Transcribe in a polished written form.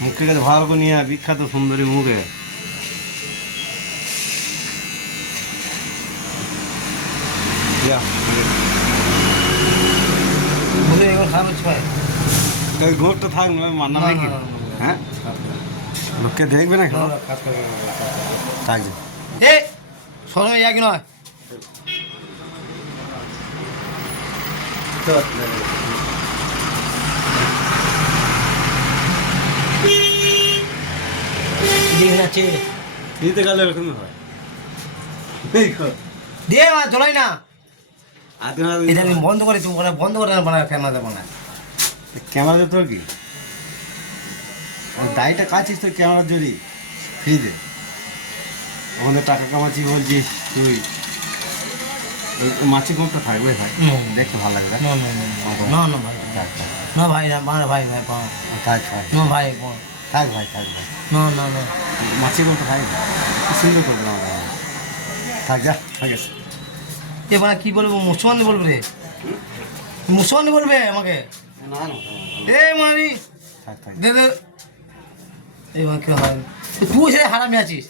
মুখের কাছে ভালো করে নিয়ে বিখ্যাত সুন্দরী মুখে ঘোরটা থাকবে মান্না নাকি হ্যাঁ লোককে দেখবে না থাকবে এ শোনো এক নয় দেখে যাচ্ছে দিতে গেলে এরকমই হয় দে মা চলাই না আধা এটা আমি বন্ধ করে তুমি বন্ধ করে বানা ক্যামেরা দেবো না ক্যামেরা তোর কি দায়টা কাছিস তোর ক্যামেরার জড়ি ফ্রিতে ওখানে টাকা কামাচ্ছি বলছিস তুই মাছি কোনটা থাকবে ভাই দেখতে ভালো লাগবে না ভাই না ভাই না ভাই ভাই থাক ভাই না ভাই থাক ভাই থাক ভাই না মাছি কোনটা থাকবে সুন্দর করবে থাক যা ঠিক আছে এবার কি বলবো মুসলমান বলবে রে মুসলমান বলবে আমাকে না না এ মানি থাক থাক দে দে এবার কি হয় তুই সে হারামে আছিস